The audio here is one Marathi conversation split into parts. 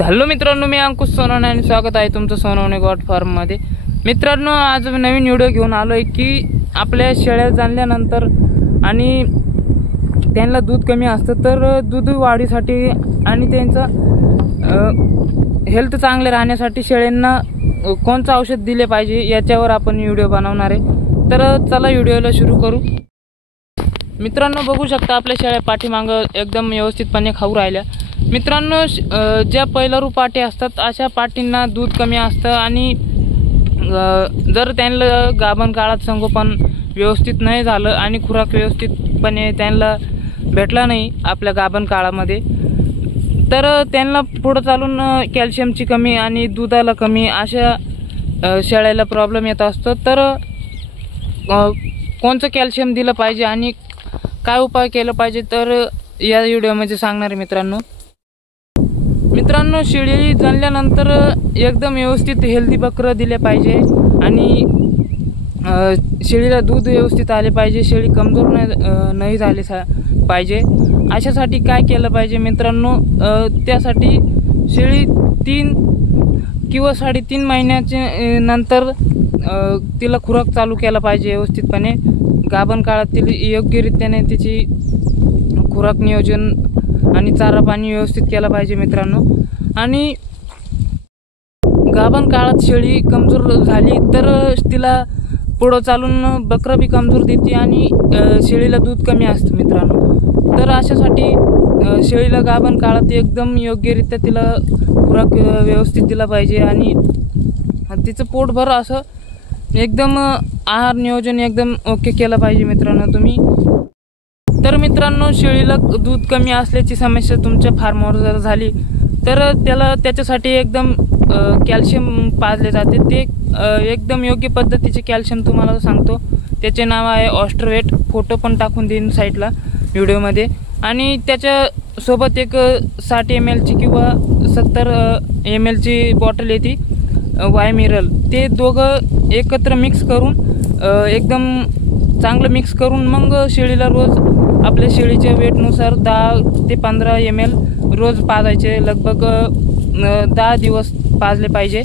हॅलो मित्रांनो, मी अंकुश सोनवणे आणि स्वागत आहे तुमचं सोनवणे गॉट फार्म मध्ये। मित्रांनो, आज नवीन व्हिडिओ घेऊन आलोय की आपल्या शेळ्या जाणल्यानंतर आणि त्यांना दूध कमी असतं तर दूध वाढीसाठी आणि त्यांचा हेल्थ चांगले राहण्यासाठी शेळ्यांना कोणतं औषध दिले पाहिजे याच्यावर आपण व्हिडिओ बनवणार आहे। तर चला व्हिडिओला सुरू करू। मित्रांनो, बघू शकता आपल्या शेळ्या पाठीमागं एकदम व्यवस्थितपणे खाऊ राहिल्या। मित्रांनो, ज्या पहिलरू पाटी असतात अशा पाटींना दूध कमी असतं आणि जर त्यांना गाभण काळात संगोपन व्यवस्थित नाही झालं आणि खुराक व्यवस्थितपणे त्यांना भेटला नाही आपल्या गाभण काळामध्ये, तर त्यांना पुढे चालून कॅल्शियमची कमी आणि दुधाला कमी अशा शेळ्याला प्रॉब्लेम येत असतो। तर कोणतं कॅल्शियम दिलं पाहिजे आणि काय उपाय केला पाहिजे तर या व्हिडिओमध्ये सांगणार आहे। मित्रांनो, शेळी जणल्यानंतर एकदम व्यवस्थित हेल्दी बकरं दिले पाहिजे आणि शेळीला दूध व्यवस्थित आले पाहिजे, शेळी कमजोर नाही झाली पाहिजे। अशासाठी काय केलं पाहिजे मित्रांनो, त्यासाठी शेळी 3 किंवा 3.5 महिन्याच्या नंतर तिला खुराक चालू केला पाहिजे व्यवस्थितपणे। गाभण काळात तिला योग्यरित्याने तिची खुराक नियोजन आणि चारा पाणी व्यवस्थित केला पाहिजे मित्रांनो। आणि गाभण काळात शेळी कमजोर झाली तर तिला पुढं चालून बकरं बी कमजोर देते आणि शेळीला दूध कमी असतं मित्रांनो। तर अशासाठी शेळीला गाभण काळात एकदम योग्यरित्या तिला खुराक व्यवस्थित दिला पाहिजे आणि तिचं पोटभर असं एकदम आहार नियोजन एकदम ओके केलं पाहिजे मित्रांनो तुम्ही। तर मित्रांनो, शेळीला दूध कमी असल्याची समस्या तुमच्या फार्मवर जर झाली तर त्याच्यासाठी एकदम कॅल्शियम पाजले जाते। ते एकदम योग्य पद्धतीचे कॅल्शियम तुम्हाला सांगतो, त्याचे नाव आहे ऑस्ट्रोवेट। फोटो पण टाकून देईन साईडला व्हिडिओमध्ये। आणि त्याच्यासोबत एक 60 ml ची किंवा 70 ml ची बॉटल येते वाय मिरल। ते दोघं एकत्र मिक्स करून एकदम चांगलं मिक्स करून मग शेळीला रोज आपल्या शेळीच्या वेटनुसार 10 ते 15 ml रोज पाजायचे। लगभग 10 दिवस पाजले पाहिजे।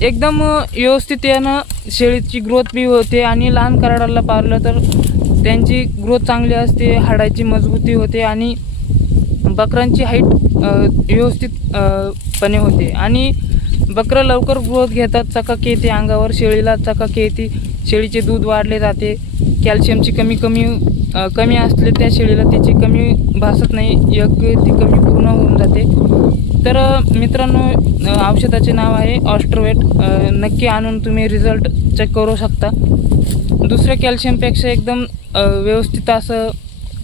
एकदम व्यवस्थित यानं शेळीची ग्रोथ बी होते आणि लहान कराडाला पाळलं तर त्यांची ग्रोथ चांगली असते, हाडाची मजबूती होते आणि बकरांची हाईट व्यवस्थितपणे होते आणि बकरं लवकर ग्रोथ घेतात, चकाकी येते अंगावर, शेळीला चकाकी येते, शेळीचे दूध वाढले जाते। कॅल्शियमची कमी असले त्या शेळीला त्याची कमी भासत नाही, योग्य ती कमी पूर्ण होऊन जाते। तर मित्रांनो, औषधाचे नाव आहे ऑस्ट्रोवेट। नक्की आणून तुम्ही रिझल्ट चेक करू शकता। दुसऱ्या कॅल्शियमपेक्षा एकदम व्यवस्थित असं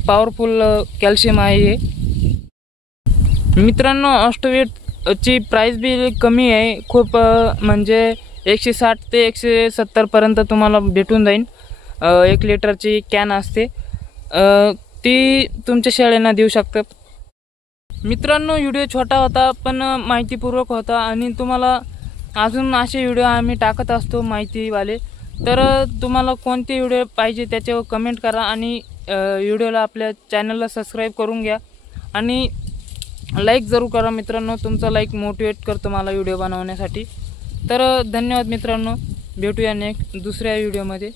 पॉवरफुल कॅल्शियम आहे हे। मित्रांनो, ऑस्ट्रोवेटची प्राईस बी कमी आहे खूप, म्हणजे 160 ते 170 पर्यंत तुम्हाला भेटून जाईल। 1 लिटरची कॅन असते, ती तुमच्या शेळ्यांना देऊ शकतात। मित्रांनो, व्हिडिओ छोटा होता पण माहितीपूर्वक होता आणि तुम्हाला अजून असे व्हिडिओ आम्ही टाकत असतो माहितीवाले। तर तुम्हाला कोणते व्हिडिओ पाहिजे त्याच्यावर कमेंट करा आणि व्हिडिओला आपल्या चॅनलला सबस्क्राईब करून घ्या आणि लाईक जरूर करा मित्रांनो। तुमचा लाईक मोटिवेट करतो मला व्हिडिओ बनवण्यासाठी। तर धन्यवाद मित्रांनो, भेटूया दुसऱ्या व्हिडिओमध्ये।